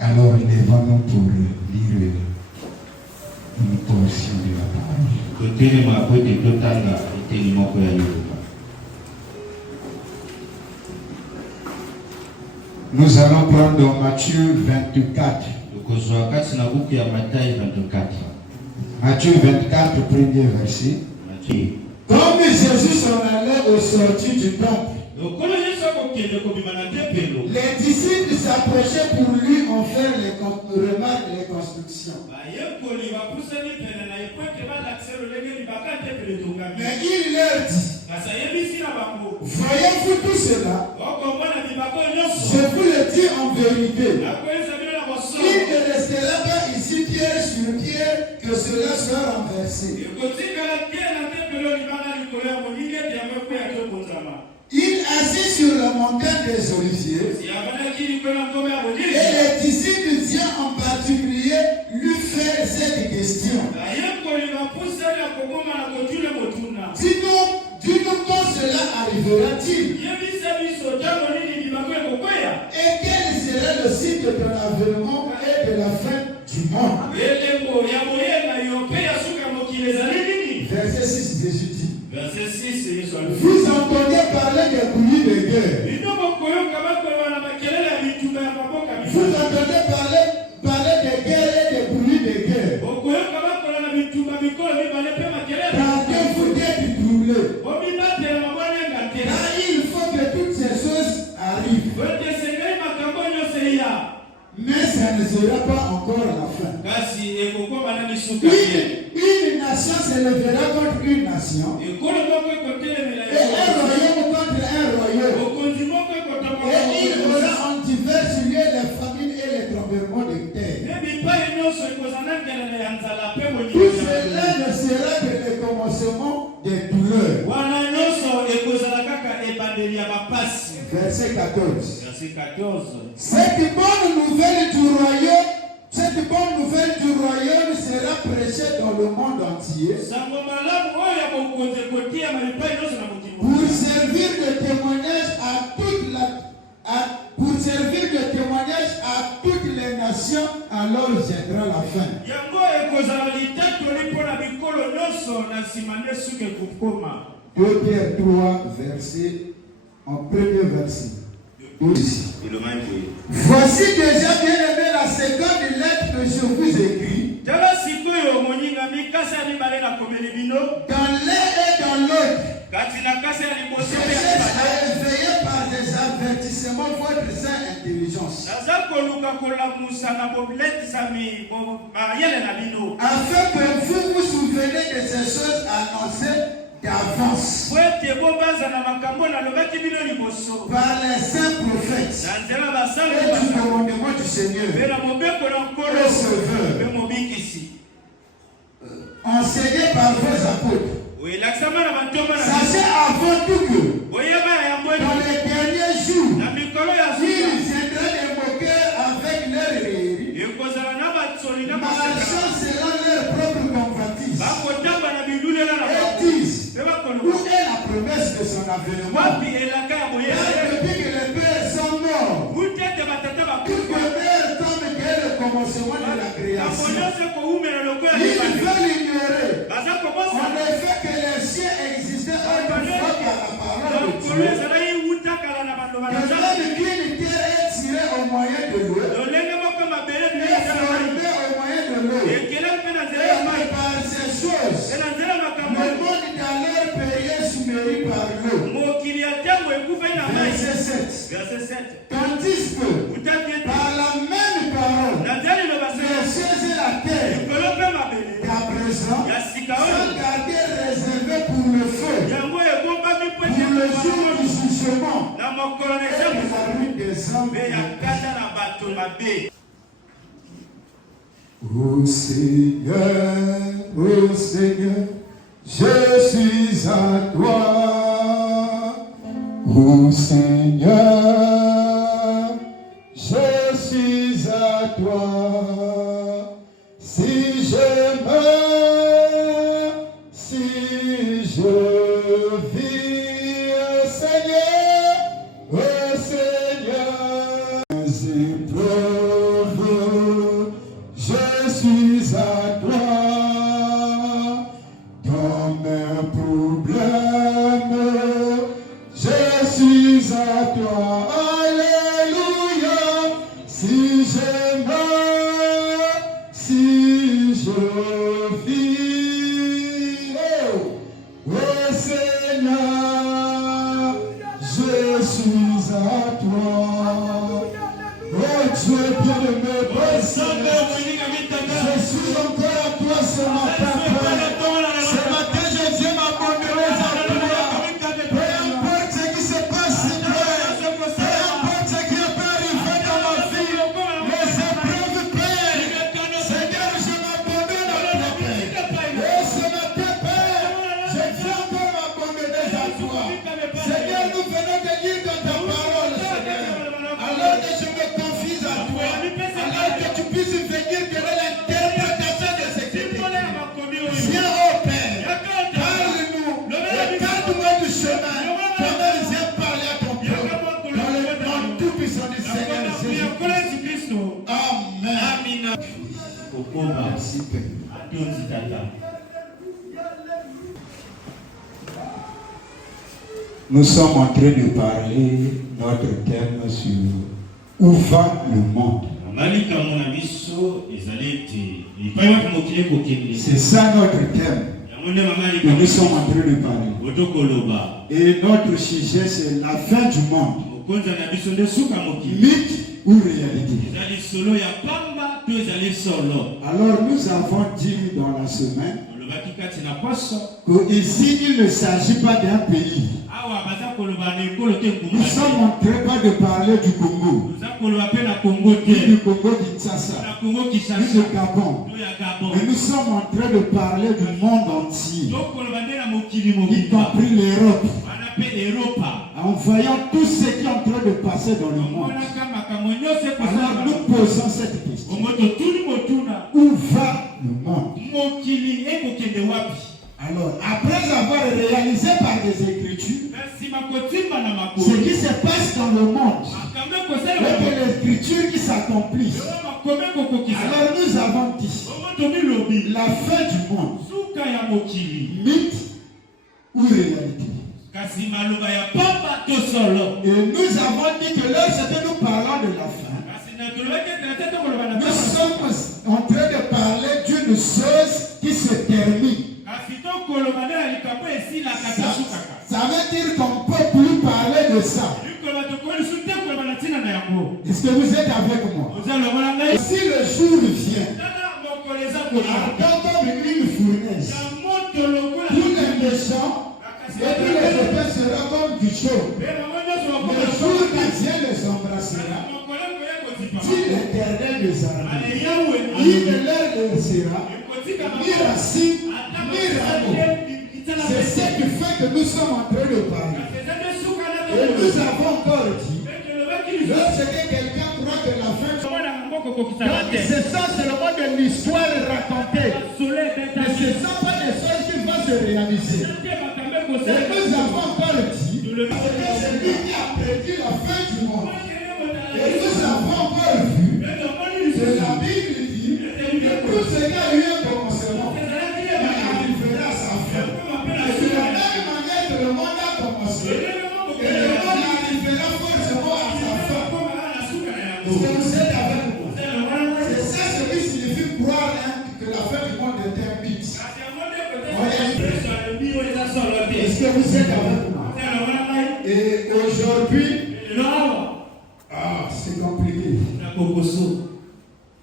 Alors levons-nous pour lire une portion de la parole. Nous allons prendre dans Matthieu 24. Matthieu 24, premier verset. Comme Jésus s'en allait au sortir du temple, les disciples s'approchaient pour lui en faire les remarques les constructions. Mais il leur dit, voyez-vous tout cela? Je vous le dis en vérité. Il ne restera pas ici pierre sur pierre que cela soit renversé. Il assit sur la montagne des Oliviers et les disciples viennent en particulier lui faire cette question. Dis-nous quand cela arrivera-t-il? Et quel sera le signe de ton avènement et de la fin du monde? Verset 6 Jésus dit, vous entendez parler des bruits de guerre. Vous entendez parler des guerres et des bruits de guerre. Parce que vous êtes troublés. Car il faut que toutes ces choses arrivent. Mais ça ne sera pas encore la fin. Une nation se lèvera contre une nation. Et un royaume contre un royaume. Et il y aura en divers lieux les famines et les tremblements de terre. Tout cela ne sera que le commencement des douleurs. Verset 14. Cette bonne nouvelle du royaume sera prêchée dans le monde entier pour servir de témoignage à toutes les nations, alors viendra la fin. 2 Pierre 3, verset, en premier verset. Voici déjà bien aimé la seconde lettre que je vous écris. Dans l'un et dans l'autre, je cherche à éveiller par des avertissements votre sainte intelligence. Afin que vous vous souveniez de ces choses annoncées d'avance par les saints prophètes et du commandement du Seigneur et Sauveur enseigné par vos apôtres. Sachez avant tout que dans les derniers jours il viendra des moqueurs avec leur rire, marchant selon leur propre convoitise, et disent, où est la promesse de son avènement? Depuis que les pères sont morts, tout demeure comme dès le commencement de la création. Ils veulent ignorer en effet que les cieux existaient autrefois par la parole de Dieu, que même qu'une terre est tirée au moyen de l'eau, et formée au moyen de l'eau, et par ces choses, le monde dans leur période soumis par l'eau. Verset 7. Tandis que par la même parole, les cieux et la terre, qu'à présent, sont gardés réservés pour le feu, pour le jour du jugement, et la ruine des hommes. Ô Seigneur, je suis à toi. Ô Seigneur, je suis à toi. Si je meurs, si je vis, Seigneur, ô Seigneur, épreuves Si je meurs, si je vis, oh Seigneur, je suis à toi. Oh Dieu bien-aimé, je suis encore à toi ce matin. Ce matin, je viens m'abandonner à toi. Peu importe ce qui se passe, Seigneur. Peu importe ce qui peut arriver dans ma vie. Les épreuves, Père. Seigneur, je m'abandonne à toi, Père. Oh, ce matin, Père, je viens encore m'abandonner à toi. Seigneur, nous venons de lire dans ta parole, Seigneur. Alors que je me confie à toi. Alors que tu puisses venir donner l'interprétation de ce que tu dis. Viens, oh Père. Parle-nous. Garde-moi du chemin. Comment ils aiment parler à ton peuple. Dans le nom tout puissant du Seigneur Jésus-Christ. Amen. Merci, Père. Nous sommes en train de parler notre thème sur où va le monde. C'est ça notre thème. Et nous sommes en train de parler. Et notre sujet c'est la fin du monde. Mythe ou réalité? Alors nous avons dit dans la semaine qu'ici il ne s'agit pas d'un pays. Nous sommes en train de parler du Congo. Du Congo Kinshasa. Du Gabon. Mais nous sommes en train de parler du monde entier. Y compris l'Europe. En voyant tout ce qui est en train de passer dans le monde. Alors nous posons cette question. Où va le monde? Alors, après avoir réalisé par des écritures ce qui se passe dans le monde, et que les écritures qui s'accomplissent, alors nous avons dit la fin du monde, mythe ou réalité. Et nous avons dit que lorsque nous parlons de la fin, nous sommes en train de parler d'une chose qui se termine. Ça veut dire qu'on ne peut plus parler de ça. Est-ce que vous êtes avec moi? Si le jour vient, quand une fournaise, tous les méchants et tous les épais seront comme du chaud. Le jour qui vient les embrassera, dit l'Éternel des armées, il ne leur laissera ni racine, ni rameau. C'est ce qui fait que nous sommes en train de parler. Et nous avons encore dit, lorsque quelqu'un croit que la fin du monde, ce sont seulement de l'histoire racontée. Mais ce ne sont pas des choses qui vont se réaliser. Et nous avons encore dit, que c'est lui qui a prédit la fin du monde. Et nous avons encore vu, que la Bible dit, que tout ce qui a eu un commencement, il arrivera à sa fin. Et de la même manière que le monde a commencé, et le monde arrivera forcément à sa fin. Est-ce que vous êtes avec moi? C'est ça ce qui signifie croire que la fin du monde est un mythe. Est-ce que vous êtes avec moi? Et aujourd'hui, c'est compliqué.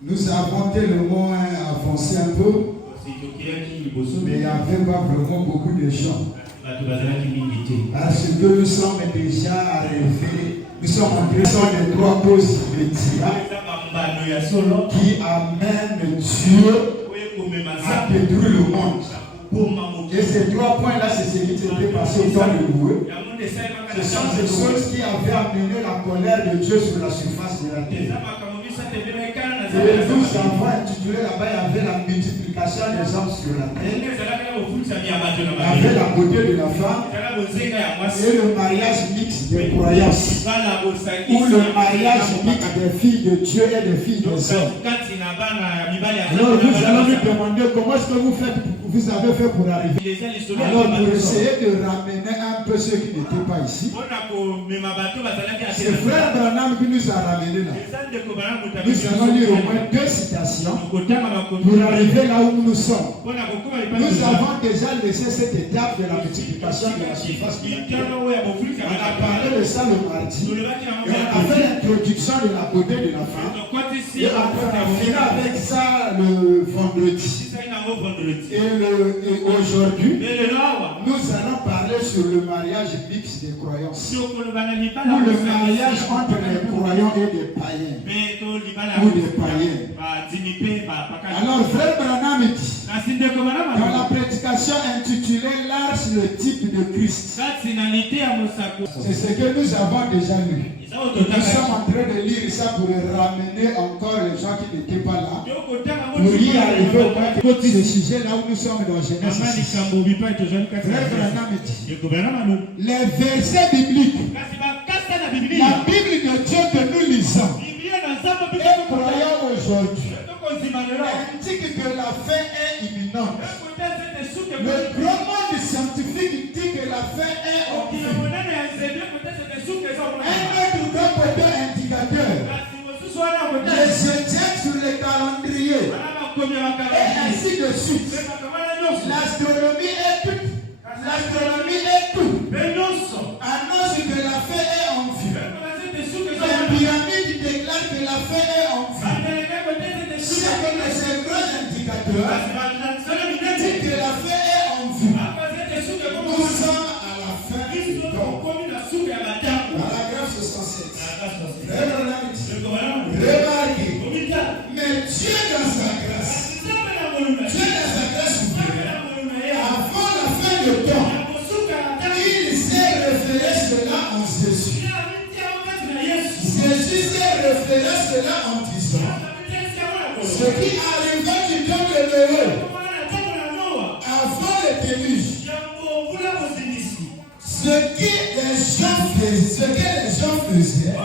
Nous avons tellement avancé un peu, mais il n'y avait pas vraiment beaucoup de gens. Parce que nous sommes déjà arrivés, nous sommes en présence de trois causes immédiates qui amènent Dieu à détruire le monde. Et ces trois points-là, c'est ce qui s'était passé au temps de Noé. Ce sont ces choses qui avaient amené la colère de Dieu sur la surface de la terre. Et nous avons intitulé là-bas, il y avait la multiplication des hommes sur la terre. Il y avait la beauté de la femme et le mariage mixte des croyances. Ou le mariage mixte des filles de Dieu et des filles des hommes. Alors nous allons nous demander comment est-ce que vous faites pour vous avez fait pour arriver? Alors pour essayer de ramener un peu ceux qui n'étaient pas ici, c'est frère Branham qui nous a ramenés là. Nous allons lire au moins 2 citations pour arriver là où nous sommes. Nous avons déjà laissé cette étape de la multiplication de la surface de la terre. On a parlé de ça le mardi. Et on a fait l'introduction de la beauté de la femme. Et on a fini avec ça le vendredi. Et aujourd'hui, nous allons parler sur le mariage mixte des croyances. Ou le mariage entre les croyants et des païens. Ou des païens. Alors, frère Branham dit, dans la prédication intitulée Lâche le type de Christ. C'est ce que nous avons déjà lu. Nous sommes en train de lire ça pour ramener encore les gens qui n'étaient pas là. Pour y arriver au moins que ce sujet là où nous sommes dans Genèse 6. Frère Branham dit, les versets bibliques, la Bible de Dieu que nous lisons et croyons aujourd'hui, indique que la fin est imminente. Le grand monde scientifique dit que la fin est en vue. Un autre grand côté indicateur, les étiens sur les calendriers, et ainsi de suite. L'astronomie est tout. L'astronomie est tout. Annonce que la fin est en vue. Les pyramides déclarent que la fin est en vue. C'est que ces grands indicateurs disent que la fin est en vue. Nous sommes à la fin du temps. Paragraphe 67. Remarquez. Mais Dieu dans sa grâce, avant la fin du temps, il s'est référé cela en Jésus. Jésus s'est référé cela en disant, ce qui arriva du temps de l'heureux, avant le déluge, ce que les gens faisaient,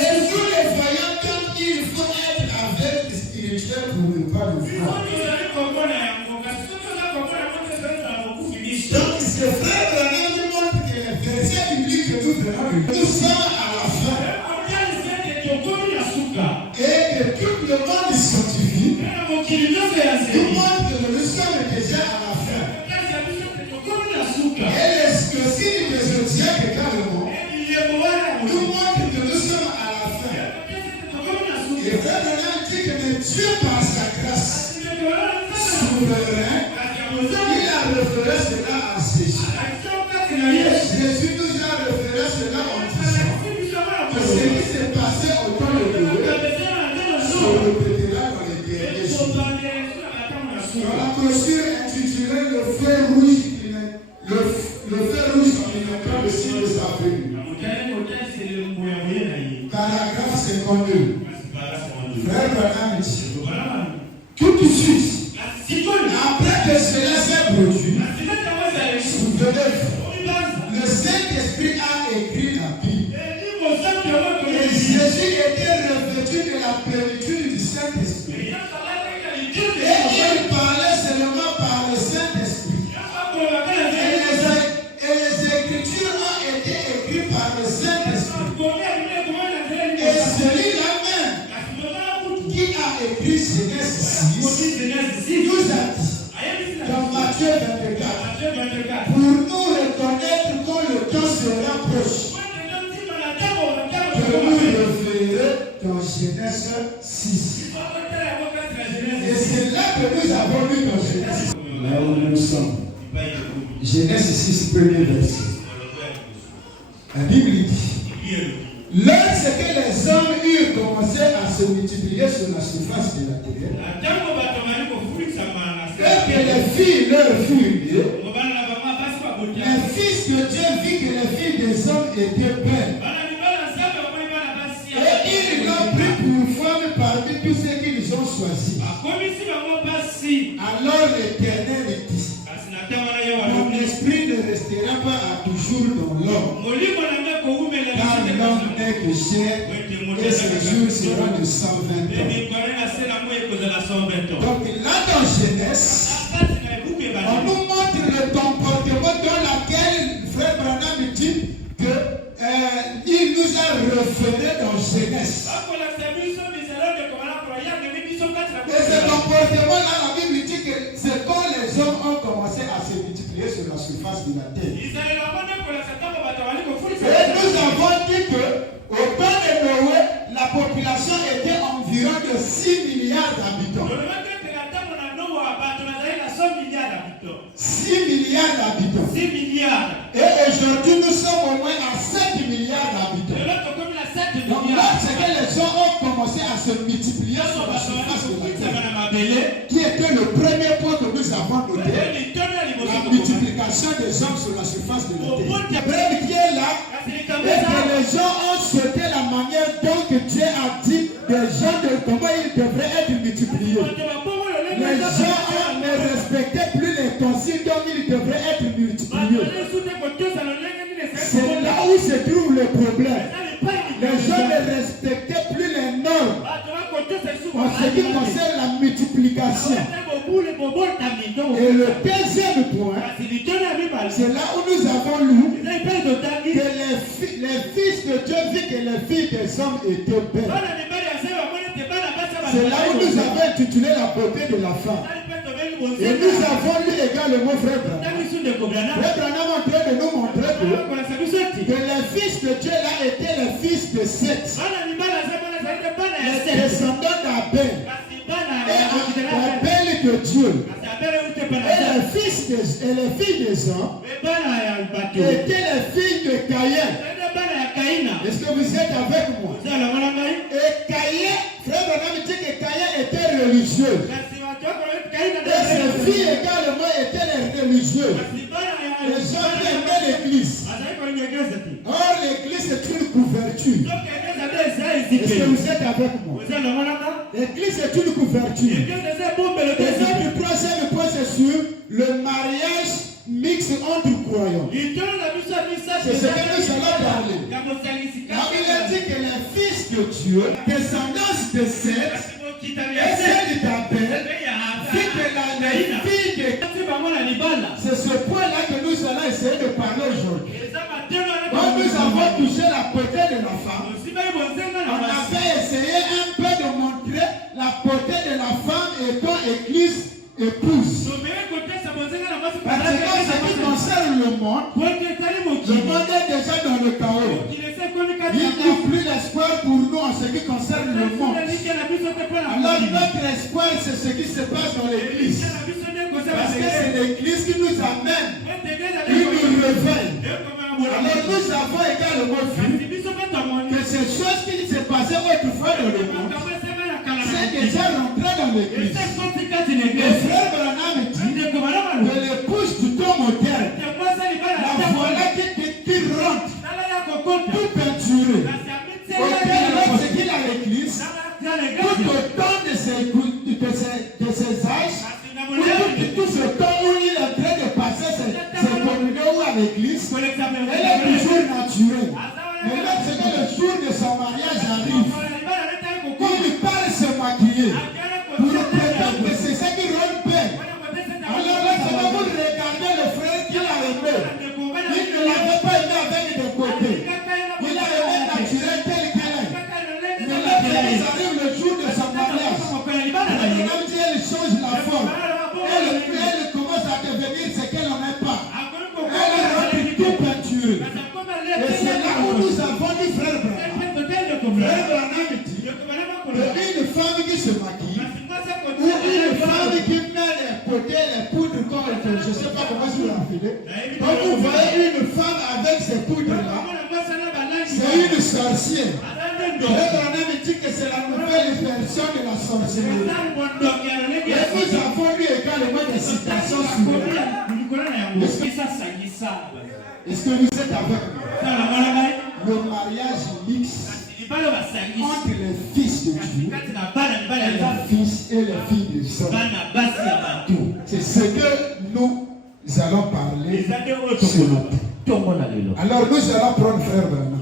et nous les voyons comme il faut être avec spirituel pour ne pas le voir. Donc, ce frère Branham nous montre que les versets bibliques que nous venons, nous sommes à la fin. Et que tout le monde scientifique nous montre que nous sommes déjà à la fin. Et le signe de zodiaque également nous montre que nous sommes à la fin. Et frère Branham dit que Dieu par sa grâce souverain, il a référé cela à Jésus. Jésus nous a référé cela en disant que ce qui s'est passé au temps de Noé se répétera dans les derniers jours. Dans la brochure intitulée Le feu rouge qui n'est pas le signe de sa venue. Paragraphe 52. Frère Branham dit, tout de suite, après que cela s'est produit, le Saint-Esprit a écrit la Bible. Et Jésus était revêtu de la plénitude du Saint-Esprit. Et il parlait seulement par le Saint-Esprit. Et les Écritures ont été écrites par le Saint-Esprit. Et celui-là même qui a écrit Genèse 6 nous a dit dans Matthieu 24 pour nous reconnaître quand le temps sera proche que nous reverrons dans Genèse 6. Et c'est là que nous avons lu dans Genèse. Là où nous sommes. Genèse 6, premier verset. La Bible dit, lorsque les hommes eurent commencé à se multiplier sur la surface de la terre, et que les filles leur furent nées, les fils de Dieu virent que les filles des hommes étaient belles. Et ils l'ont pris pour femme parmi tous ceux qu'ils ont choisis. Alors l'Éternel dit, mon esprit ne restera pas à toujours dans l'homme, car l'homme n'est que chair, et ses jours seront de 120 ans. Donc là dans Genèse, jeunesse. On nous montre le comportement dans lequel Frère Branham dit qu'il nous a référé dans jeunesse. Et ce comportement-là, la Bible dit que c'est quand les hommes ont commencé à se multiplier sur la surface de la terre. Et nous avons dit que au temps de Noé, la population était environ de 6 milliards d'habitants. 6 milliards d'habitants. 6 milliards. Et aujourd'hui, nous sommes au moins à 7 milliards d'habitants. Donc là, c'est que les gens ont commencé à se multiplier sur la surface de la terre. Qui était le premier point que nous avons noté. La multiplication des hommes sur la surface de la terre. Le problème qui est là, et que les gens ont sauté la manière dont Dieu a dit des gens de comment ils devraient être multipliés. Les gens ne respectaient plus les consignes dont ils devraient être multipliés. C'est là où se trouve le problème. Les gens ne respectaient plus les normes en ce qui concerne la multiplication. Et le deuxième point, c'est là où nous avons lu que les fils de Dieu, vu que les filles des hommes étaient belles. C'est là où nous avons intitulé la beauté de la femme. Et nous avons lu également Frère Branham. Frère Branham est en train de nous montrer que les fils de Dieu là étaient les fils de Seth. Les descendants d'Abel. Et Abel de Dieu. Et les filles des hommes étaient les filles de Caïn. Est-ce que vous êtes avec moi? Et Caïn, Frère Branham dit que Caïn était religieux. Et ses filles également étaient les religieuses. Les gens qui aimaient l'église. Or, l'église est une couverture. Est-ce que vous êtes avec moi? L'église est une couverture. Et le troisième point, c'est sur le mariage mixte entre croyants. C'est ce que nous allons parler. Il a dit que les fils de Dieu, descendance de Seth, et celle d'Abel, c'est ce point-là que nous allons essayer de parler aujourd'hui. Quand nous avons touché la beauté de la femme, on avait essayé un peu de montrer la beauté de la femme étant église épouse. Parce que ce qui concerne le monde est déjà dans le chaos. Il n'y a plus d'espoir pour nous en ce qui concerne le monde. Alors notre espoir, c'est ce qui se passe dans l'église. Parce que c'est l'église qui nous amène, qui nous réveille. Alors nous avons également vu que ces choses qui se passaient autrefois dans le monde, c'est déjà rentré dans l'église. Le frère Branham dit que l'épouse du temps moderne, la voilà qui rentre, tout peinturé. Auquel ce qu'il a à l'église, tout au temps de ses âges, tout ce temps où il est en train de passer ses communions à l'église, elle est toujours naturelle. Mais là, c'est que le jour de son mariage arrive. Il parle se maquiller pour prétendre que c'est ça qui rend paix. Alors là, c'est que vous regardez le frère qu'il a aimé. Il ne l'avait pas aimé avec des côtés. Il a aimé naturel tel qu'elle est. Mais là, ça arrive le jour de son mariage. Même si elle change la forme, elle commence à devenir ce qu'elle n'en est pas. Elle est rendue tout peinturée. Et c'est là où nous avons dit frère Branham. Frère Branham dit une femme qui se maquille ou une femme qui met les côtés, les poudres comme je ne sais pas comment vous l'appelez. Quand vous voyez une femme avec ces poudres-là, c'est une sorcière. Frère Branham dit que c'est la nouvelle version de la sorcellerie. Et nous avons lu également des citations sur Est-ce que vous êtes avec moi? Le mariage mixte entre les fils de Dieu et les fils et les filles de Dieu. C'est ce que nous allons parler. Alors nous allons prendre frère Branham.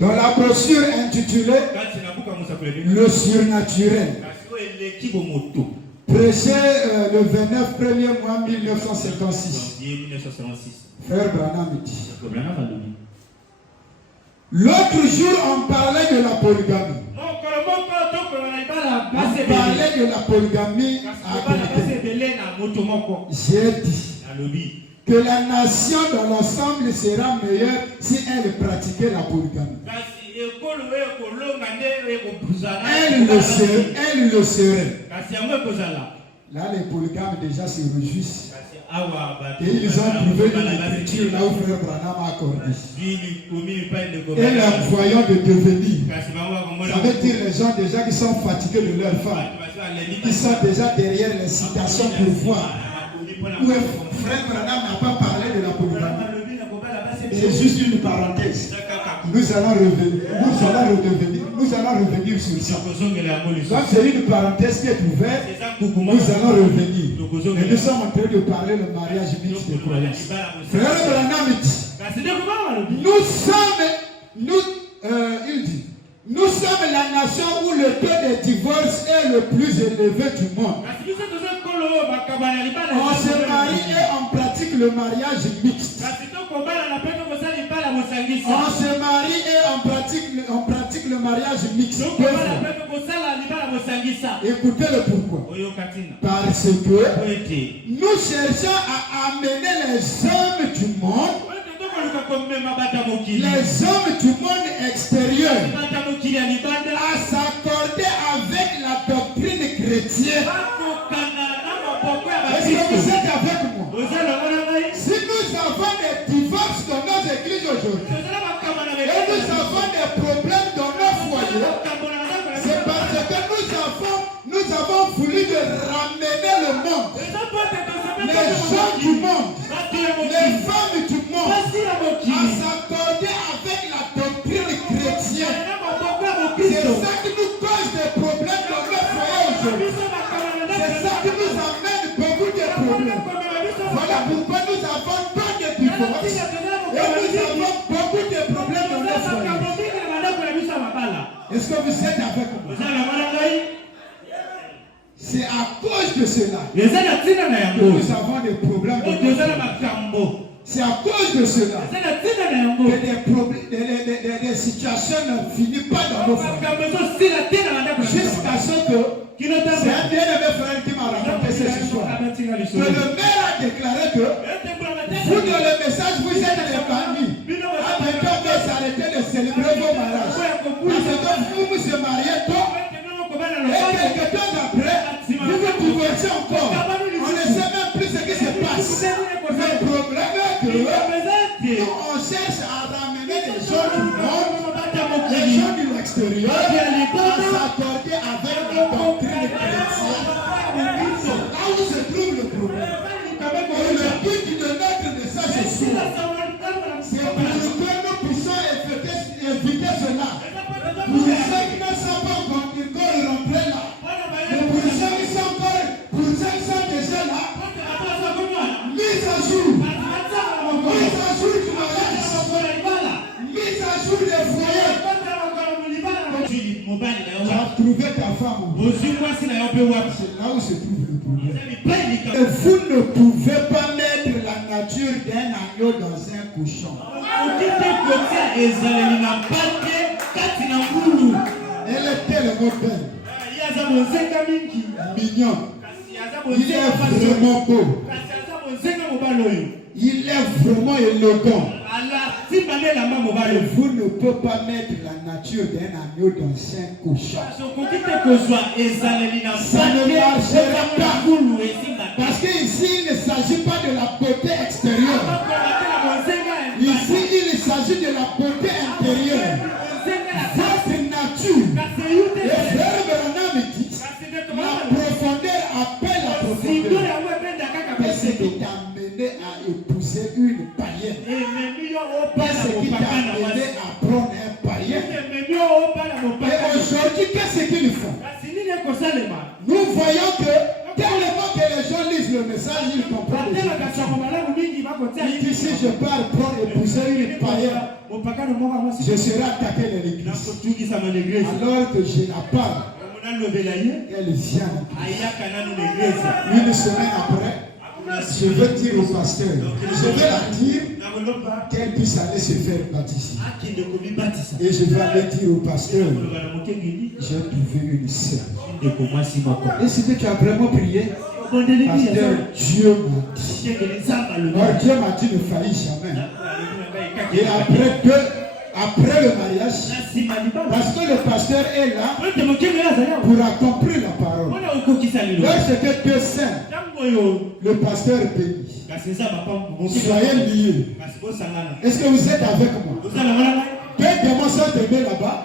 Dans la brochure intitulée Le surnaturel. Prêché le 29 premier mois 1956. Frère Branham dit. L'autre jour, on parlait de la polygamie. On parlait de la polygamie J'ai dit que la nation dans l'ensemble sera meilleure si elle pratiquait la polygamie. Elle le serait. Là, les polygames déjà se réjouissent. Et ils ont trouvé une écriture là où Frère Branham a accordé. Et leur voyant de devenir. Ça veut dire les gens déjà qui sont fatigués de leur femme. Qui sont déjà derrière les citations pour voir. Où Frère Branham n'a pas parlé de la polygamie. C'est juste une parenthèse. Nous allons revenir sur ça. Donc c'est une parenthèse qui est ouverte. Nous allons revenir. Et nous sommes en train de parler le mariage mixte des croyances. Frère Branham dit, nous sommes la nation où le taux de divorce est le plus élevé du monde. On se marie et on pratique le mariage mixte. On se marie et on pratique le mariage mixte. Écoutez le pourquoi. Parce que nous cherchons à amener les hommes du monde, extérieur, à s'accorder avec la doctrine chrétienne. Est-ce que vous êtes avec moi? Si nous avons des divorces dans nos églises aujourd'hui, et nous avons des problèmes dans nos foyers, c'est parce que nous avons voulu de ramener le monde, les gens du monde, les femmes du monde, à s'accorder avec la doctrine chrétienne. C'est ça qui nous cause des problèmes dans nos foyers aujourd'hui. C'est ça qui nous amène beaucoup de problèmes. Voilà pourquoi nous avons tant de divorces et nous avons beaucoup de problèmes dans nos foyers. Est-ce que vous êtes avec moi? C'est à cause de cela que nous avons des problèmes dans nos foyers. C'est à cause de cela que des situations ne finissent pas dans nos foyers. Jusqu'à ce que c'est un bien-aimé frère qui m'a raconté cette histoire. Que le maire a déclaré que vous dans le message vous êtes les familles. Après qu'on va s'arrêter de célébrer vos mariages. Parce que vous vous se mariez tôt. Et quelques temps après, vous vous divorcez encore. On ne sait même plus ce qui se passe. Le problème est que nous on cherche à ramener les gens du monde, les gens de l'extérieur, à s'accorder avec la doctrine chrétienne. C'est là où se trouve le problème. Et le but de notre message ce soir, c'est pour que nous puissions éviter cela. Pour ceux qui ne sont pas encore rentrés là, et pour ceux qui sont déjà là, mise à jour du mariage, mise à jour des foyers. Tu as trouvé ta femme. C'est là où se trouve le problème. Et vous ne pouvez pas mettre la nature d'un agneau dans un cochon. Elle est tellement belle. Mignon. Il est vraiment beau. Il est vraiment élégant. Vous ne pouvez pas mettre la nature d'un agneau dans un cochon. Ça ne marchera pas. Parce qu'ici, il ne s'agit pas de la beauté extérieure. Ici, il s'agit de la beauté intérieure. Votre nature. Et frère Branham dit, la profondeur appelle la profondeur. Et ce qui t'a amené à épouser une païenne. Et ce qui t'a amené à prendre un païen. Et aujourd'hui, qu'est-ce qu'ils font? Nous voyons que tellement que les gens lisent le message, ils comprennent. Il dit, si je pars prendre épouser une païenne, je serai attaqué de l'église. Alors que je la parle. elle vient. Une semaine après, je vais dire au pasteur, je vais la dire qu'elle puisse aller se faire baptiser. Et je vais aller dire au pasteur, j'ai trouvé une sœur. Et c'est que tu as vraiment prié. Pasteur, Dieu m'a dit. Alors Dieu m'a dit ne faillit jamais. Et après le mariage, parce que le pasteur est là pour accomplir la parole. Lorsque Dieu saint, le pasteur bénit. Soyez liés. Est-ce que vous êtes avec moi? Deux démons sont tombés là-bas.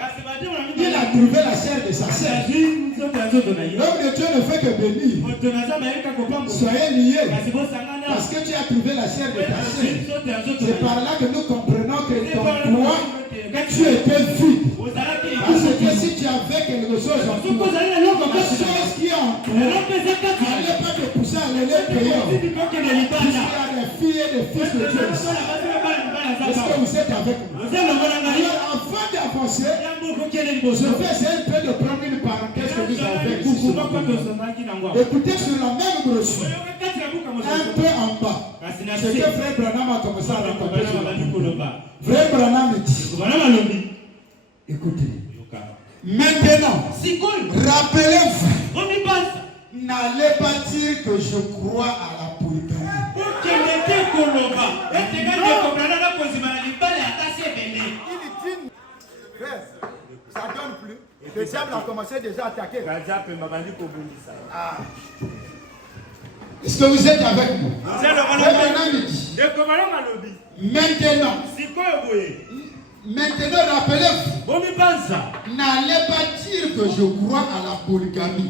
Il a trouvé la chair de sa sœur. L'homme de Dieu ne fait que bénir. Soyez liés. Parce que tu as trouvé la chair de ta sœur. C'est par là que nous comprenons que ton toi, tu étais vide. Parce que si tu avais quelque chose en toi, la chose qui est en toi, n'allait pas te pousser à aller dehors. Puisqu'il y a des filles et des fils de Dieu. Est-ce que vous êtes avec moi? Alors, avant d'avancer, je vais essayer un peu de prendre une parenthèse que vous avez. Écoutez sur la même brochure, un peu en bas, ce que Frère Branham a commencé à raconter sur la Bible. Frère Branham dit, écoutez, maintenant, rappelez-vous, n'allez pas dire que je crois à la polygamie. Ça donne plus. Le diable a commencé déjà à attaquer. Est-ce que vous êtes avec moi? Maintenant, rappelez-vous, n'allez pas dire que je crois à la polygamie.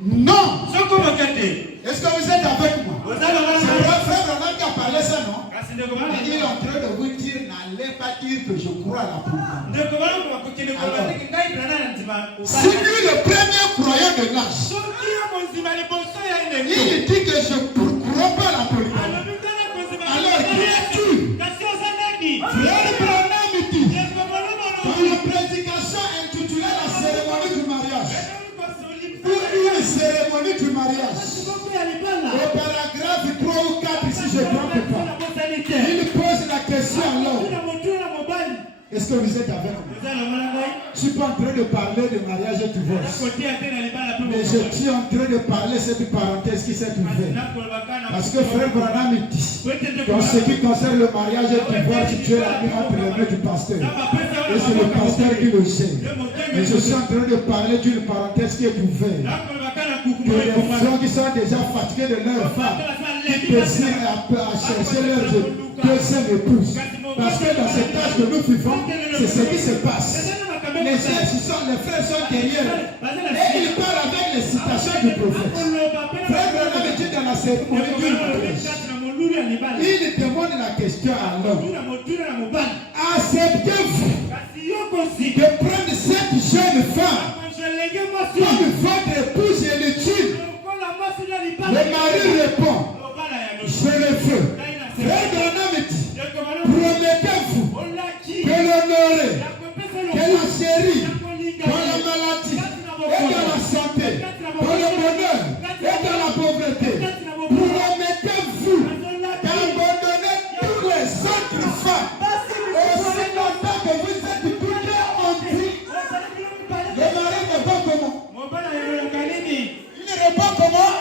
Non. Est-ce que vous êtes avec moi? C'est le frère Branham qui a parlé ça, non? Il est en train de vous dire, n'allez pas dire que je crois à la polygamie. Si lui, le premier croyant de l'âge, il dit que je ne crois pas à la polygamie. Alors, qui es-tu? Frère Branham dit, dans la prédication intitulée la cérémonie du mariage, pour une cérémonie du mariage, au paragraphe 3 ou 4, si je ne trompe pas, il pose la question alors. Est-ce que vous êtes avec moi? Je ne suis pas en train de parler de mariage et divorce. Mais je suis en train de parler de cette parenthèse qui s'est ouverte. Parce que Frère Branham dit, dans ce qui concerne le mariage et le divorce, Dieu l'a mis entre les mains du pasteur. Et c'est le pasteur qui le sait. Mais je suis en train de parler d'une parenthèse qui est ouverte. Que les gens qui sont déjà fatigués de leur femme, qui désirent à chercher leur deuxième épouse. Parce que dans cet âge que nous vivons, c'est ce qui se passe. Les frères sont derrière. Et ils parlent avec les citations du prophète. Frère Branham dit dans la cérémonie du mariage, il demande la question à l'homme. Acceptez-vous de prendre cette jeune femme comme votre épouse et le tue? Le mari répond, je le veux. Frère Branham dit, promettez-vous que l'honorer, que la chérie, dans la maladie, et dans la santé, dans le bonheur, et dans la pauvreté. Promettez-vous d'abandonner tous les autres femmes, aussi longtemps que vous êtes toutes en vie. Le mari répond comment? Il répond comment?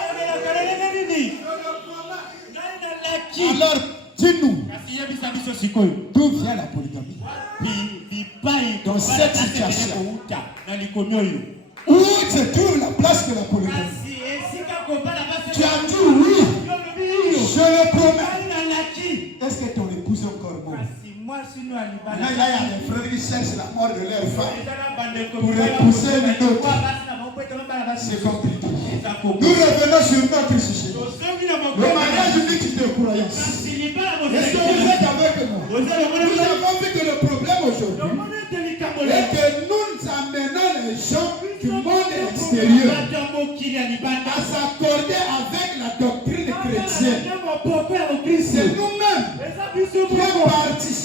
Alors, dis-nous, d'où vient la polygamie? Dans cette situation, où se trouve la place de la polygamie? Tu as dit oui, je le promets. Est-ce que ton épouse est encore morte? Là, il y a des frères qui cherchent la mort de leur femme pour épouser une autre. C'est compliqué. Nous revenons sur notre sujet. Le mariage unique de croyance. Est-ce que vous êtes avec moi? Nous avons vu que le problème aujourd'hui est que nous amenons les gens du monde extérieur à s'accorder avec la doctrine chrétienne. C'est nous-mêmes qui sommes partis,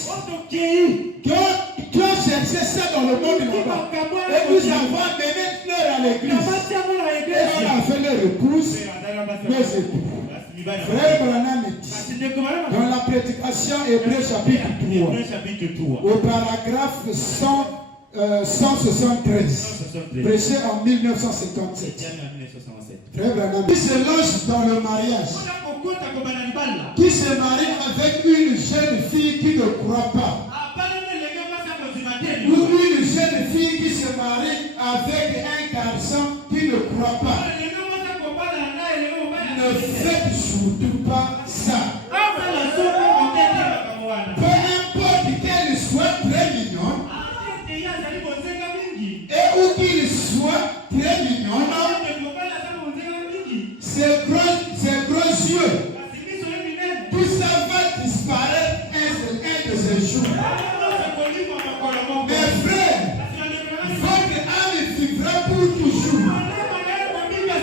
qui ont cherché prêché ça dans le monde là-bas. Et nous avons amené fleurs à l'église. Et on a fait leur épouse, nos époux. Frère Branham dit, dans la prédication Hébreu chapitre 3, au paragraphe 173, prêché en 1957. Frère Branham, qui se lance dans le mariage, qui se marie avec une jeune fille qui ne croit pas, ou une jeune fille qui se marie avec un garçon qui ne croit pas, ne faites surtout pas ça. Peu importe qu'elle soit très mignonne, et où qu'il soit très mignon, ses gros yeux, tout ça va disparaître un de ces jours. Mes frères, votre âme vivra pour toujours.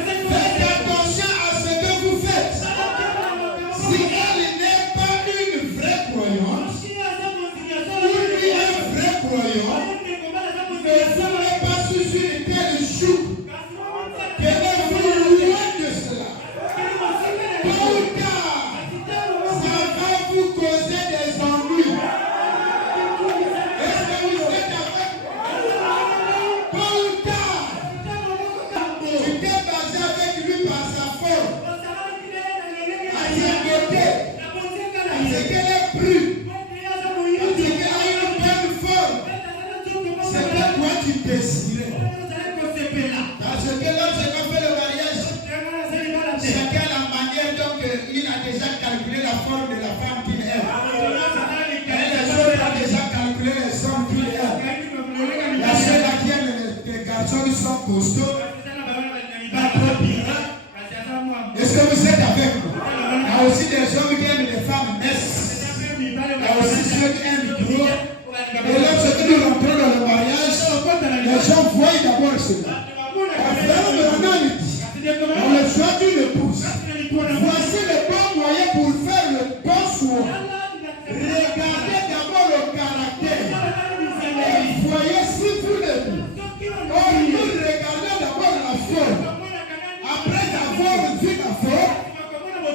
Faites attention à ce que vous faites. Si elle n'est pas une vraie croyante, ou lui un vrai croyant, ne soyez pas sous une telle joue. Tenez-vous loin de cela. Tôt ou tard, ça va vous causer des ennuis. Est-ce que vous êtes avec moi? Tôt ou tard, tu t'es basé avec lui par sa forme, à sa beauté, à ce qu'elle est brune, à ce qu'elle a une bonne forme. C'est que toi tu désirais. Parce que lorsqu'on fait le mariage, chacun la manière dont il a déjà calculé la forme de la femme qu'il aime. Et les autres ont déjà calculé les hommes qu'il aime. La seule qui aime les garçons qui sont costauds, pas trop pirates. Est-ce que vous êtes avec moi? Il y a aussi des hommes qui aiment les femmes minces. Il y a aussi ceux qui aiment gros. Et lorsque nous rentrons dans le mariage, les gens voient d'abord cela. On le choix d'une épouse. Voici le bon moyen pour faire le bon choix. Regardez d'abord le caractère. Et voyez si vous l'aimez. Or, nous regardons d'abord la forme. Après avoir vu la forme,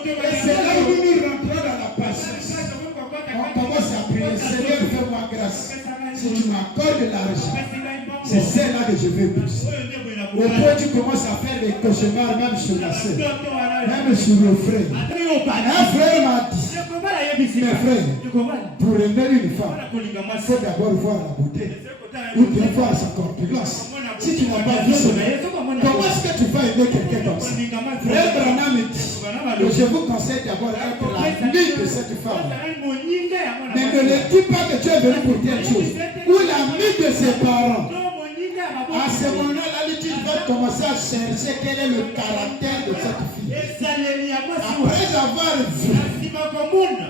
et c'est là où nous rentrons dans la patience. On commence à prier. Seigneur, fais-moi grâce. Si tu m'accordes l'argent, c'est celle-là que je veux plus. Au point tu commences à faire des cauchemars même sur la scène, même sur le frère. Un frère m'a dit, mes frères, pour aimer une femme, il faut d'abord voir la beauté, ou bien voir sa corpulence. Si tu n'as pas vu cela, comment est-ce que tu vas aimer quelqu'un comme ça? Frère Branham dit, je vous conseille d'abord d'être l'ami de cette femme. Mais ne le dis pas que tu es venu pour quelque chose. Ou l'ami de ses parents. À ce moment-là, tu vas commencer à chercher quel est le caractère de cette fille. Après avoir vu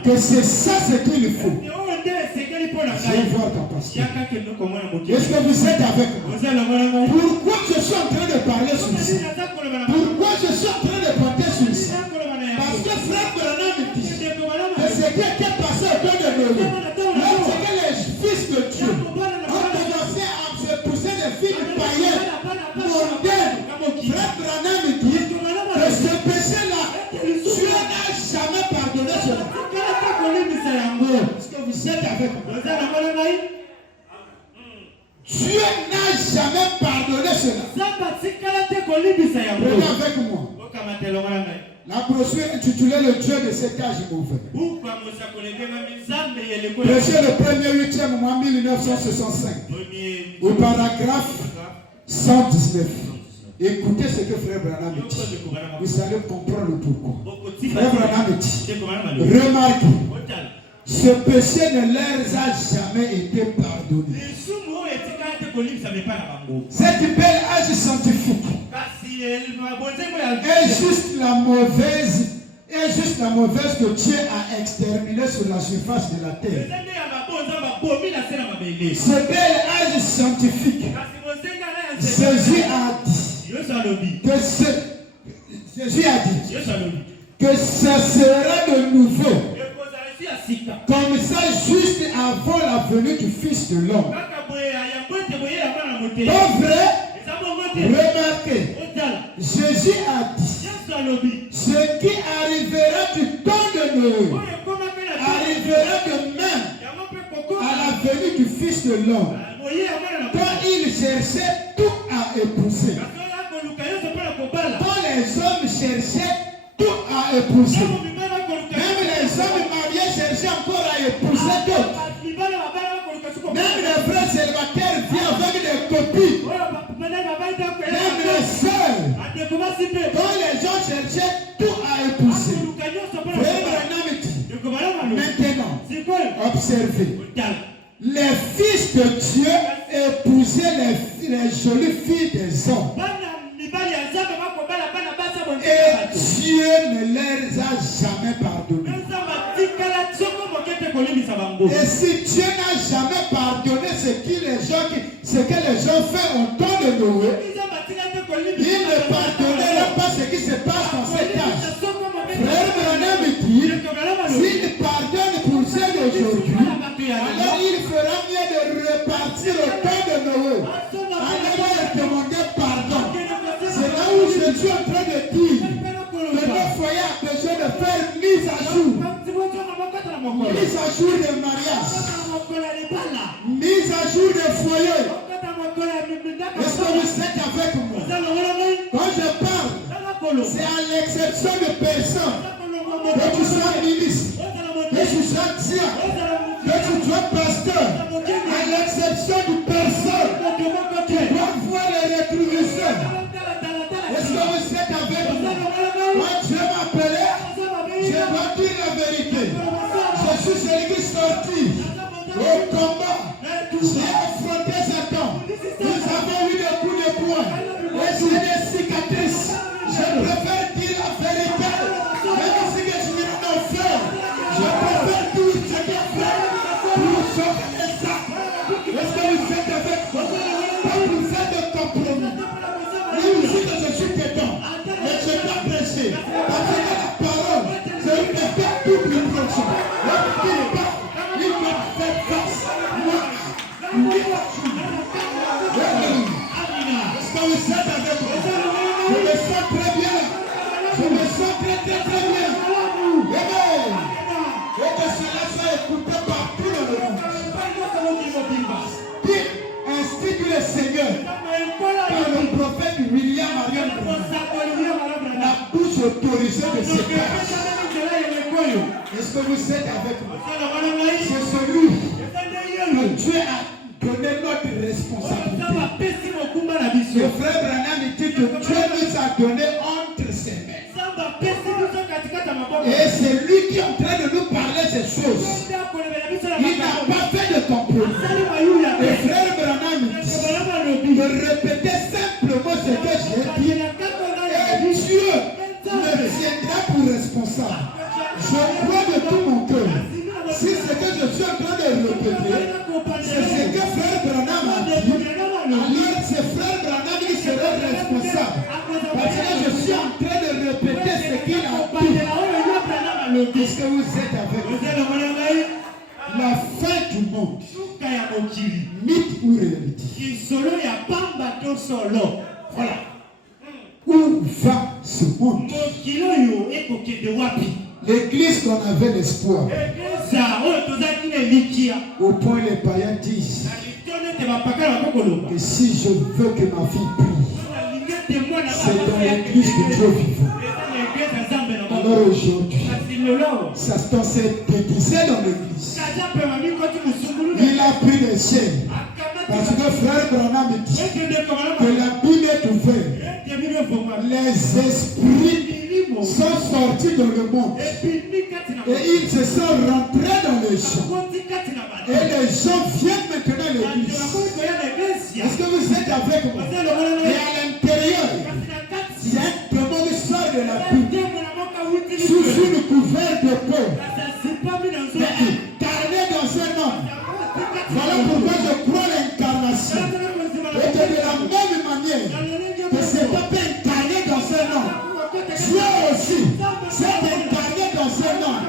que c'est ça ce qu'il faut, je vais voir ta passion. Est-ce que vous êtes avec moi? Pourquoi je suis en train de parler sur ça? Pourquoi je suis en train de porter sur ça? Parce que frère Branham dit que c'est qui est passé au temps de Noé. Lorsque les fils de Dieu ont commencé à se pousser des filles païennes, mondaines, frère Branham dit que ce péché-là, Dieu n'a jamais pardonné cela. Est-ce que vous êtes avec moi? Dieu n'a jamais pardonné cela. Regarde avec moi. La brochure intitulée Le Dieu de cet âge mauvais. Prêché le 1er 8e mois 1965. Au paragraphe 119. Écoutez ce que Frère Branham dit. Vous allez comprendre le pourquoi. Frère Branham dit, remarquez, ce péché ne leur a jamais été pardonné. Cette belle âge scientifique est juste la mauvaise que Dieu a exterminée sur la surface de la terre. Ce bel âge scientifique, Jésus a dit que ce sera de nouveau. Comme ça, juste avant la venue du Fils de l'homme. Pas vrai? Remarquez. Jésus a dit, ce qui arrivera du temps de Noé arrivera de même à la venue du Fils de l'homme. Quand il cherchait tout à épouser. Quand les hommes cherchaient tout à épouser. Même les hommes mariés cherchaient encore à épouser d'autres. Même les frères célibataires viennent avec des copines. Même les sœurs. Quand les gens cherchaient tout à épouser. Maintenant, observez. Les fils de Dieu épousaient les jolies filles des hommes. Et Dieu ne les a jamais pardonné. Et si Dieu n'a jamais pardonné ce que les gens font au temps de Noé, il ne pardonnera pas ce qui se passe dans cet âge. Frère Branham dit, s'il pardonne pour ceux d'aujourd'hui, alors il fera mieux de repartir au temps de Noé. Alors il demander pardon. C'est là où je suis en train de dire que nos foyers ont besoin de faire mise à jour. Mise à jour des mariages. Mise à jour des foyers. Est-ce que vous êtes avec moi? Quand je parle, c'est à l'exception de personnes. Que tu sois ministre, que tu sois diacre, que tu sois pasteur, à l'exception de personnes, tu dois voir les rétributions. Est-ce que vous êtes avec moi? Quand Dieu m'appelait, je dois dire la vérité. Je suis celui qui sortit au combat. J'ai affronté Satan. Nous avons eu des coups de poing. Et j'ai des cicatrices. Je préfère dire la vérité. Même si je suis en enfer, je préfère dire ce qu'il fait pour sauver les sacs. Est-ce que vous êtes avec moi? Pas pour faire de compromis. Lui aussi que je suis dedans. Mais je dois prêcher. Parce que la parole, c'est une faire toute l'impression. L'homme qui n'est pas, il doit faire face. Moi, lui, est-ce que vous êtes avec moi? Je me sens très bien. Je me sens très bien. Amen. Et que cela soit écouté partout dans le monde. Puis, ainsi que le Seigneur, par le prophète William Marion, la bouche autorisée de ses pères. Est-ce que vous êtes avec moi? C'est celui que Dieu a donné notre responsabilité. Le frère Branham dit que Dieu nous a donné entre ses mains. Et c'est lui qui est en train de nous parler ces choses. Il n'a pas fait de compromis. Le frère Branham dit de répéter simplement ce que j'ai dit. Et Dieu me tiendra pour responsable. Je crois de tout mon cœur. Si ce que je suis en train de répéter, c'est ce que frère Branham a dit, alors c'est frère Branham qui sera responsable. Parce que je suis en train de répéter ce qu'il a dit. Est-ce que vous êtes avec moi? La fin du monde, mythe ou réalité? Voilà. Où va ce monde? L'église qu'on avait l'espoir. Au point les païens disent que si je veux que ma fille prie, c'est dans l'église que Dieu vivant. Alors aujourd'hui, Satan s'est déguisé dans l'église. Il a pris les chaînes. Parce que frère Branham dit que la Bible est ouverte. Les esprits sont sortis dans le monde. Et ils se sont rentrés dans les gens. Et les gens viennent maintenant à l'église. Est-ce que vous êtes avec moi? Et à l'intérieur, c'est un démon qui sort de la Bible. Sous une couverte de peau. Incarné dans un homme. Voilà pourquoi je crois l'incarnation. Et que de la même manière que ce peuple incarné dans un homme, Dieu aussi s'est incarné dans un homme.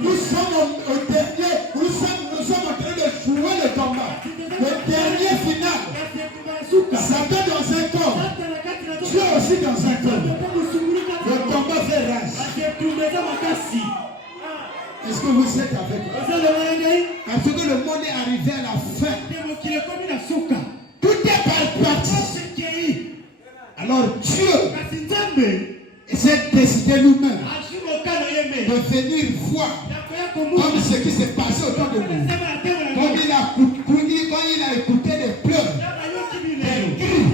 Nous sommes au dernier, nous sommes en train de jouer le combat. Le dernier final. aussi dans un corps. Le combat fait rage. Est-ce que vous êtes avec moi? Parce que le monde est arrivé à la fin. Tout est parti. Alors Dieu s'est décidé lui-même de venir voir comme ce qui s'est passé autour de nous. Comme il a écouté les pleurs, les cris,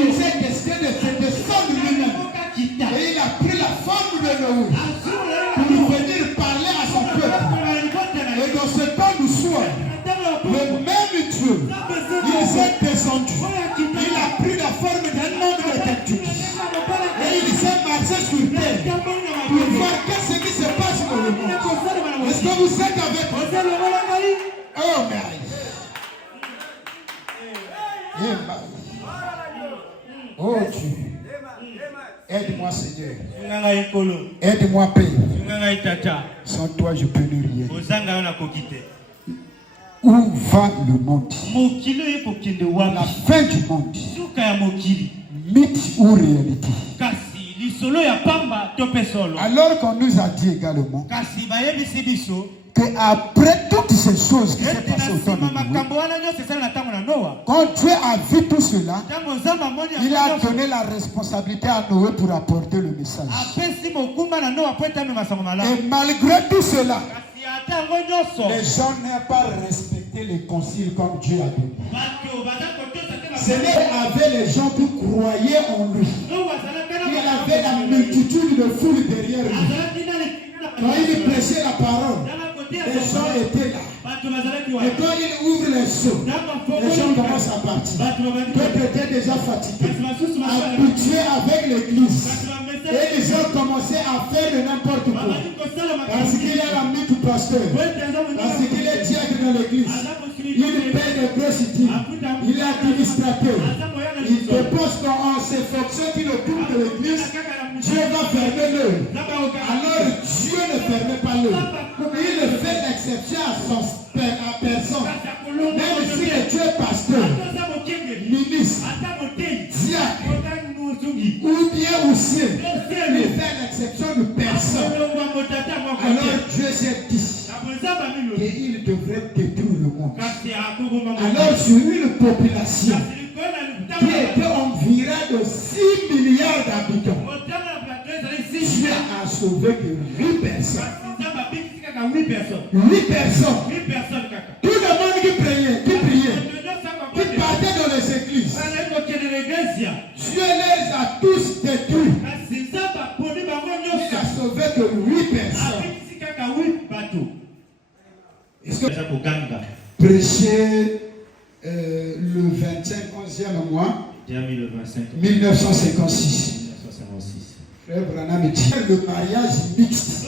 il s'est décidé de se descendre lui-même. Et il a pris la forme de l'eau pour venir parler à son peuple. Et dans ce temps du soir, le même Dieu, il s'est descendu. Il a pris la forme d'un homme de captif. Et il s'est marché sur terre pour voir qu'est-ce qui se passe dans le monde. Est-ce que vous êtes avec moi? Oh, Marie. Oh Dieu. Aide-moi, Seigneur. Aide-moi, Père. Sans toi, je peux ne rien. Où va le monde? La fin du monde. Mythe ou réalité? Alors qu'on nous a dit également qu'après toutes ces choses qui s'est passées autour de nous, quand Dieu a vu tout cela, il a donné la responsabilité à Noé pour apporter le message. Et malgré tout cela, les gens n'ont pas respecté les conciles comme Dieu a donné. Seigneur avait les gens qui croyaient en lui. Il avait la multitude de foule derrière lui. Quand il prêchait la parole, les gens étaient là. Et quand il ouvre les seaux, les gens commencent à partir. D'autres étaient déjà fatigués, habitués avec l'église. Et ils ont commencé à faire de n'importe quoi. Parce qu'il est l'ami du pasteur. Parce qu'il est diacre dans l'église. Il paie des grosses dîmes. Il est administrateur. Il dépose dans ses fonctions qui le tournent de l'église. Dieu va fermer l'œil. Alors Dieu ne ferme pas l'œil. Il ne fait l'exception à personne. Même si Dieu est pasteur, ministre, diacre, ou bien aussi, il fait l'exception de personne. Alors Dieu s'est dit qu'il devrait détruire le monde. Alors sur une population qui était environ de 6 milliards d'habitants, Dieu a sauvé que 8 personnes. 8 personnes. Tout le monde qui priait, qui partait dans les églises, Dieu les a tous détruits. Il a sauvé que 8 personnes. Est-ce que prêcher le 25, 11e mois 1956. Frère Branham dit le mariage mixte.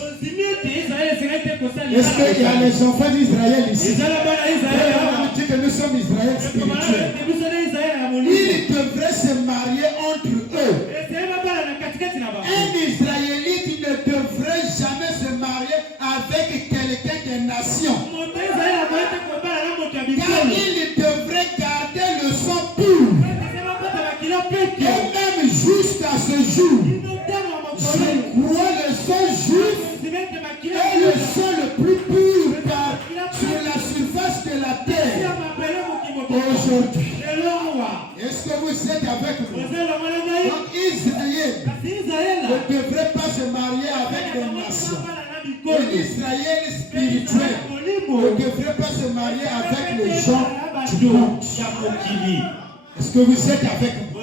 Est-ce qu'il y a les enfants d'Israël ici? Frère Branham dit que nous sommes Israël spirituel. Ils devraient se marier entre eux. Un Israélite ne devrait jamais se marier avec quelqu'un des nations. Car il devrait garder le sang pur. Et même jusqu'à ce jour, je crois le sang juif est le sang le plus pur sur la surface de la terre aujourd'hui. Est-ce que vous êtes avec moi? Donc Israël ne devrait pas se marier avec des nations. Et Israël spirituel ne devrait pas se marier avec les gens du monde. Est-ce que vous êtes avec moi?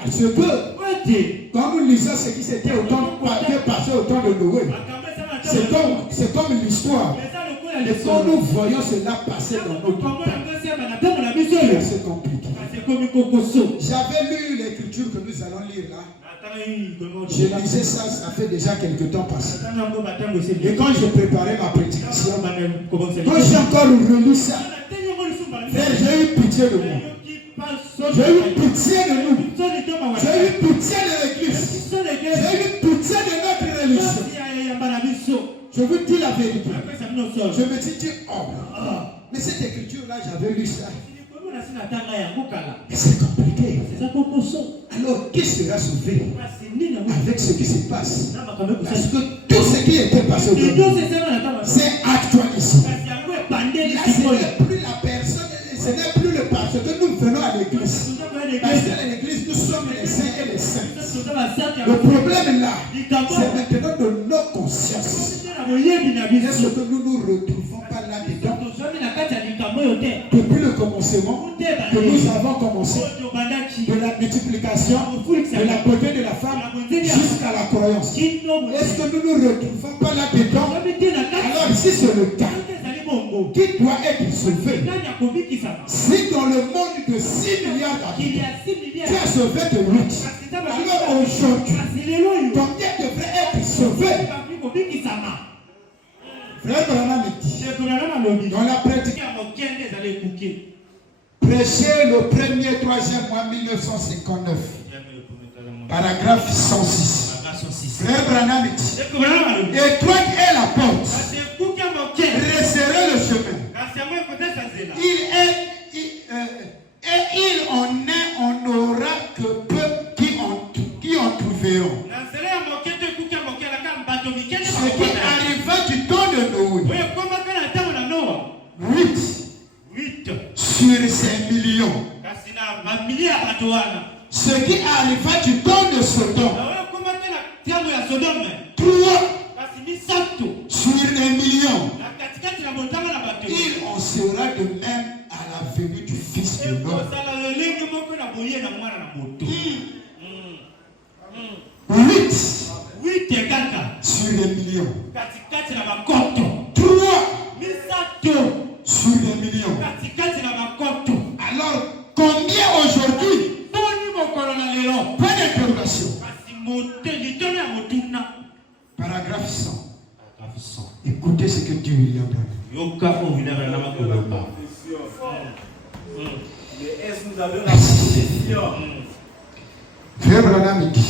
Parce que quand nous lisons ce qui s'était passé au temps de Noé, c'est comme l'histoire. Et quand nous voyons cela passer dans notre temps, c'est compliqué. J'avais lu l'écriture que nous allons lire là. Je lisais ça, ça fait déjà quelques temps passé. Et quand je préparais ma prédication, quand j'ai encore relu ça, j'ai eu pitié de moi. J'ai eu pitié de nous. J'ai eu pitié de l'église. J'ai eu pitié de notre religion. Je vous dis la vérité. Je me suis dit, oh, mais cette écriture-là, j'avais lu ça. C'est compliqué. Alors, qui sera sauvé avec ce qui se passe? Parce que tout ce qui était passé aujourd'hui, c'est actualisé. Là, ce n'est plus la personne, ce n'est plus le parce que nous venons à l'église. Parce qu'à l'église, nous sommes les saints et les saints. Le problème est là, c'est maintenant de nos consciences. Est-ce que nous nous retrouvons pas là-dedans? Depuis le commencement, que nous avons commencé, de la multiplication, de la beauté de la femme, jusqu'à la croyance. Est-ce que nous ne nous retrouvons pas là-dedans? Alors, si c'est le cas, qui doit être sauvé? Si dans le monde de 6 milliards d'habitants, tu as sauvé de 8, alors aujourd'hui, combien devrait être sauvé? Frère Branham dit, dans la pratique, prêcher le 1er, 3e mois 1959, paragraphe 106. Frère Branham dit, étroite est la porte, resserrez le chemin. Et il en aura que peu qui en trouveront. Ce qui arriva du temps de Noé, 8 sur 5 millions. Ce qui arriva du temps de Sodome, 3 sur 1 million. Il en sera de même à la venue du Fils de l'homme. 8 sur 1 million. 3 sur 1 million. Alors, combien aujourd'hui? Point d'interrogation. Paragraphe 100. Écoutez ce que dit William Branham. Mais est-ce que nous avons la possession? Frère Branham dit,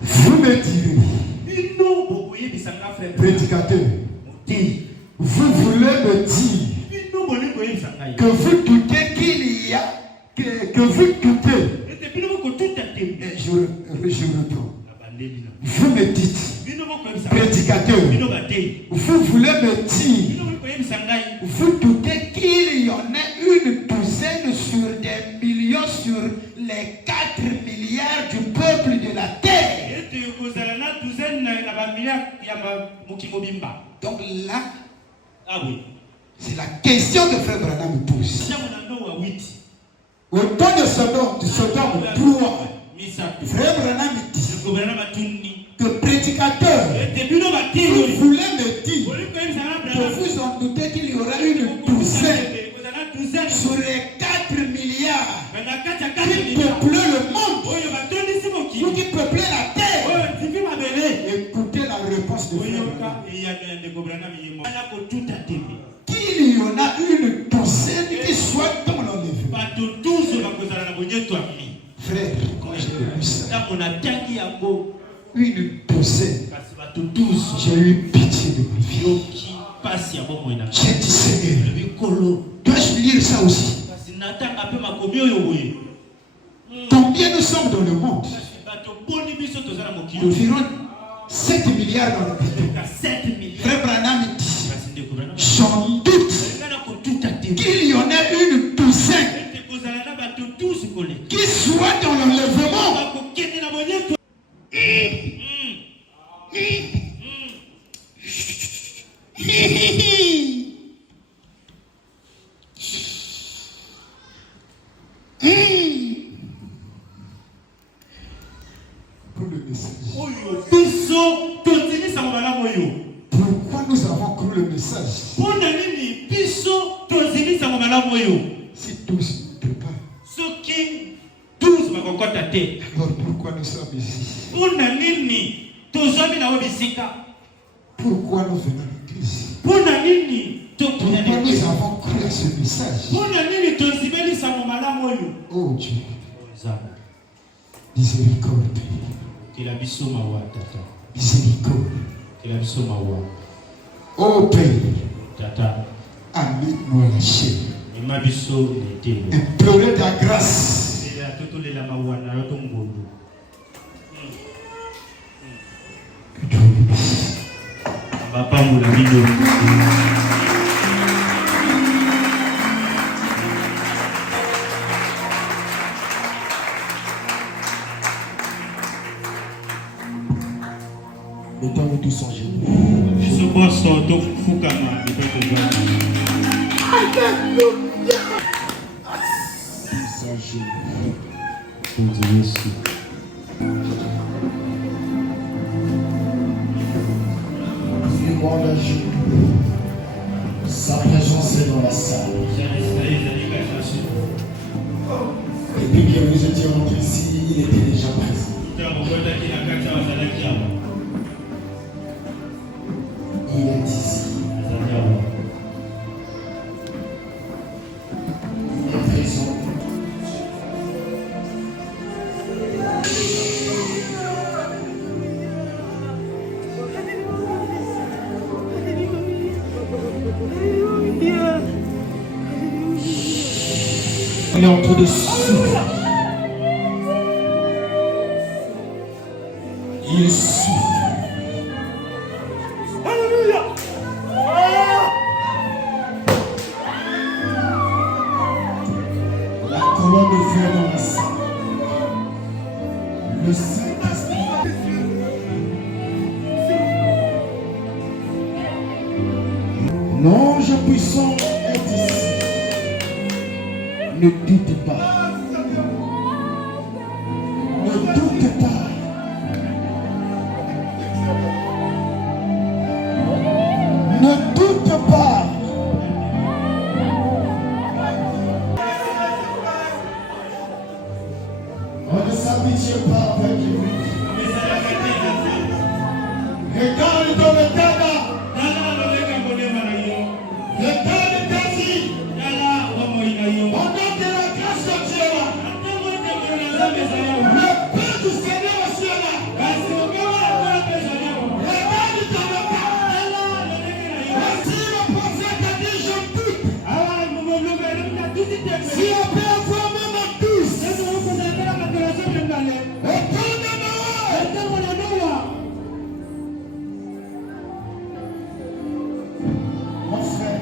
vous me direz, prédicateur, vous voulez me dire que vous doutez qu'il y a, que vous doutez. Et je reprends. Vous me dites, prédicateur, vous voulez me dire, vous doutez qu'il y en a une douzaine sur des millions sur les 4 milliards du peuple de la terre. Donc là, c'est la question que Frère Branham me pose. Au temps de Sodome, 3, Frère Branham dit que prédicateur, vous voulez me dire que vous en doutez qu'il y aura une douzaine sur les 4 milliards qui peuplent le monde, ou qui peuplent la terre. Écoutez la réponse de Frère Branham. Qu'il y en a une douzaine qui soit dans l'enlèvement. Frère, quand j'ai lu ça, une douzaine, j'ai eu pitié de ma vie. J'ai dit, Seigneur, dois-je lire ça aussi? Combien nous sommes dans le monde? Environ 7 milliards dans le monde. Frère Branham dit, j'en doute qu'il y en a une douzaine qui soit dans l'enlèvement. Pour le message. Pourquoi nous avons cru le message? Si tous ne préparent, alors pourquoi nous sommes ici? Pourquoi nous venons à l'église? Pourquoi nous avons cru à ce message? Oh Dieu, miséricorde, miséricorde. Oh Père, Tata, amène-nous à la chaîne. Implorer ta grâce. Que Dieu nous bénisse. Mettons-nous tous en genoux. Sa présence est dans la salle. Depuis que nous étions entrés ici, il était déjà présent. Il est ici. Il est présent. Il est en train de souffler. Il souffle. Alléluia. La colonne de feu dans la salle. Le Saint-Esprit. L'ange puissant est ici. Ne doute pas. Ne doute pas. Ne doute pas. On ne s'habitue pas avec lui. Regarde dans le tabac. Regarde ta vie. Pendant que la grâce de Dieu est là. Le Père du Seigneur aussi est là. Regarde dans le cas. Voici le prophète a dit je doute. Si on peut avoir même en douce. Mon frère.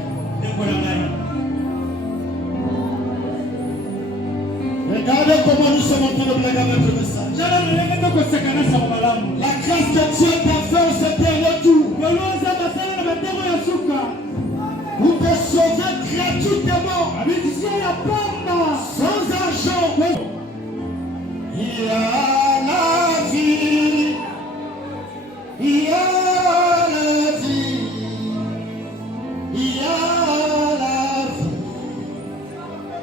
Regardez comment nous sommes en train de prégamer notre message. La grâce de Dieu t'a fait ce dernier tour. Pour te sauver gratuitement. Sans argent. Il y a la vie. Il y a la vie. Il y a la vie.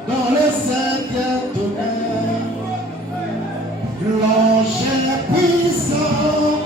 Dans le Saint-Tonnerre, l'ange est puissant.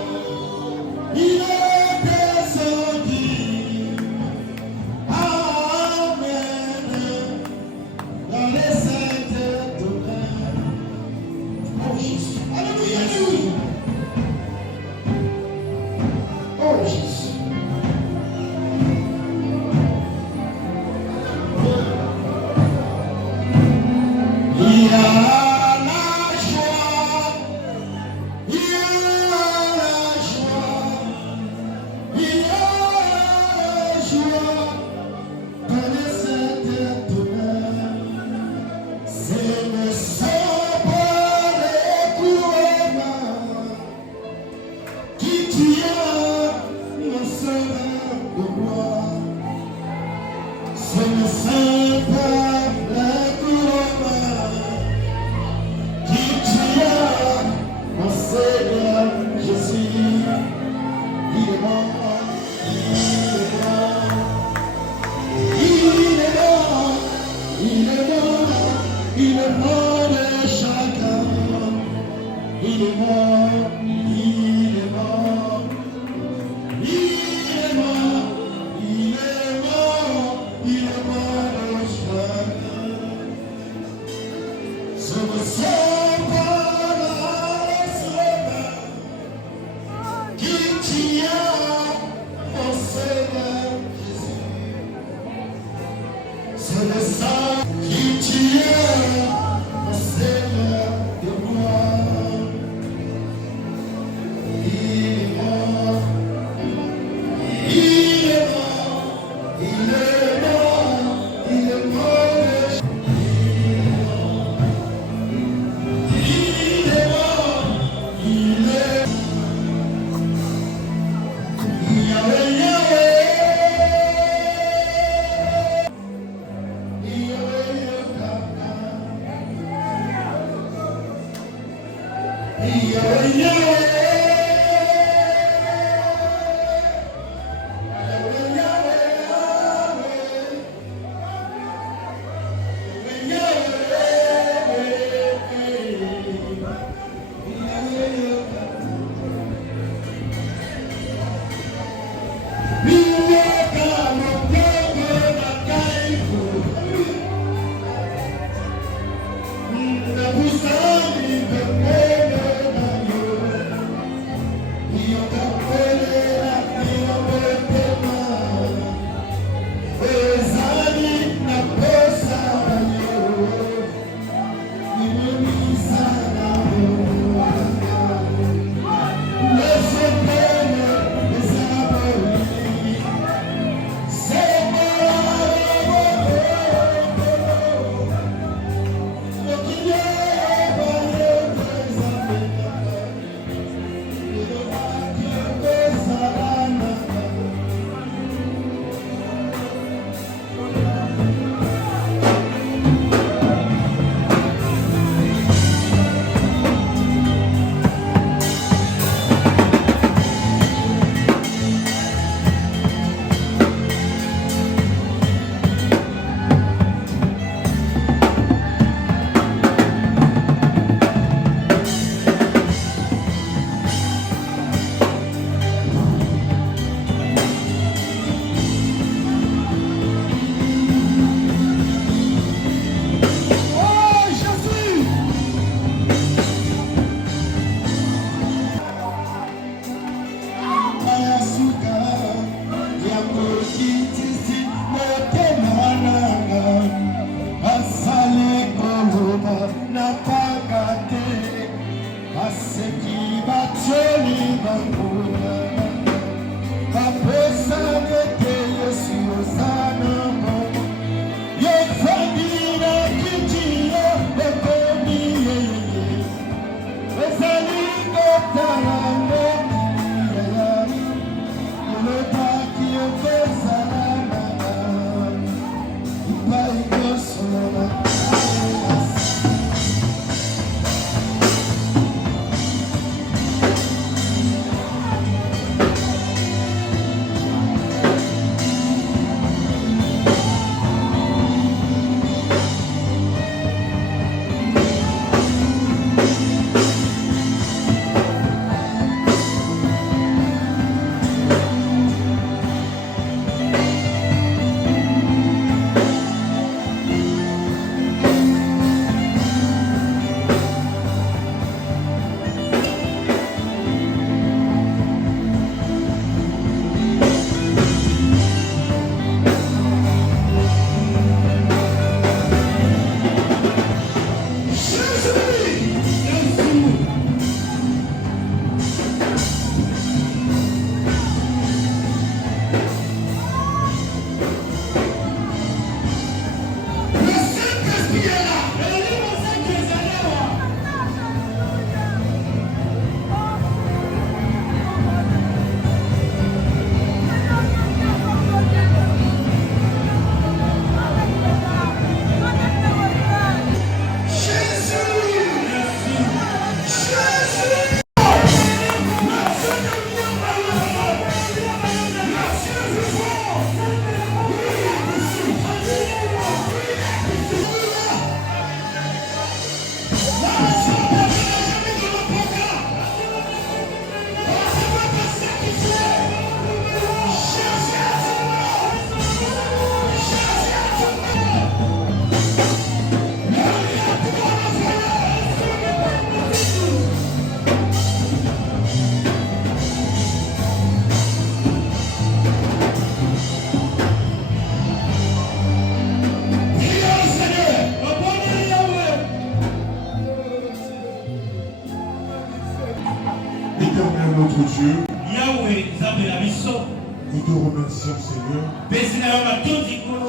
Nous te remercions, Seigneur.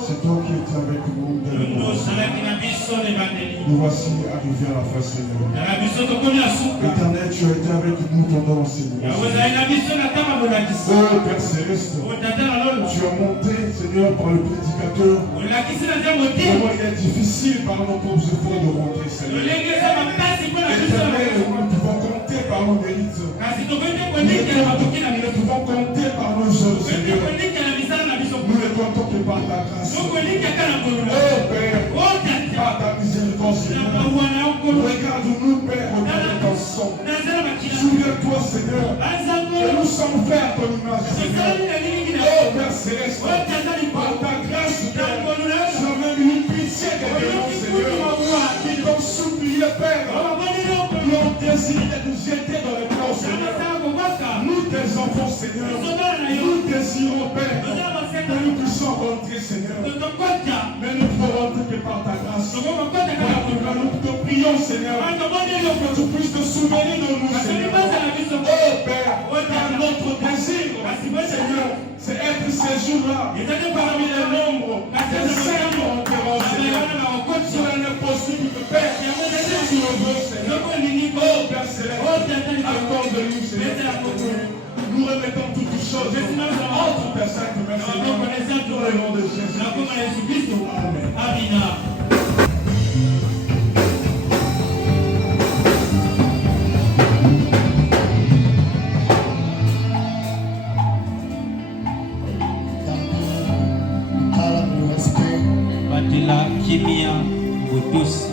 C'est toi qui étais avec nous dans le monde. Nous voici arrivés à la fin, Seigneur. Éternel, tu as été avec nous pendant l'enseignement. Oh Père Céleste, tu as monté, Seigneur, par le prédicateur. Vraiment, il est difficile par nos propres efforts de rentrer, Seigneur. Éternel, nous pouvons compter par nos mérites. Nous pouvons compter par nos œuvres, Seigneur. Nous ne comptons que par ta grâce. Oh Père, par ta miséricorde, Seigneur. Regarde-nous, Père, regarde ton sang. Souviens-toi, Seigneur, que nous sommes faits à ton image, Seigneur. Oh Père Céleste, par ta grâce, Père, tu as même eu pitié de nous, Seigneur. Qui t'ont supplié, Père, qui ont désiré de nous jeter dans les plans, Seigneur. Nous, tes enfants, Seigneur, nous désirons, Père, que nous puissions rentrer, Seigneur. Mais nous ne pouvons rentrer que par ta grâce. Nous te prions, Seigneur, que tu puisses te souvenir de nous, Seigneur. Oh Père, car notre désir, Seieur, c'est être ces jours-là parmi les nombres des saints qui rentreront, Seigneur. Cela n'est possible que Père, si tu le veux, Seigneur. Oh Père Céleste, accorde-nous, Seigneur. Nous remettons toutes les choses entre tes saintes mains, Seigneur. Dans le nom de Jésus. Amen. Amina. Batila kimia butusi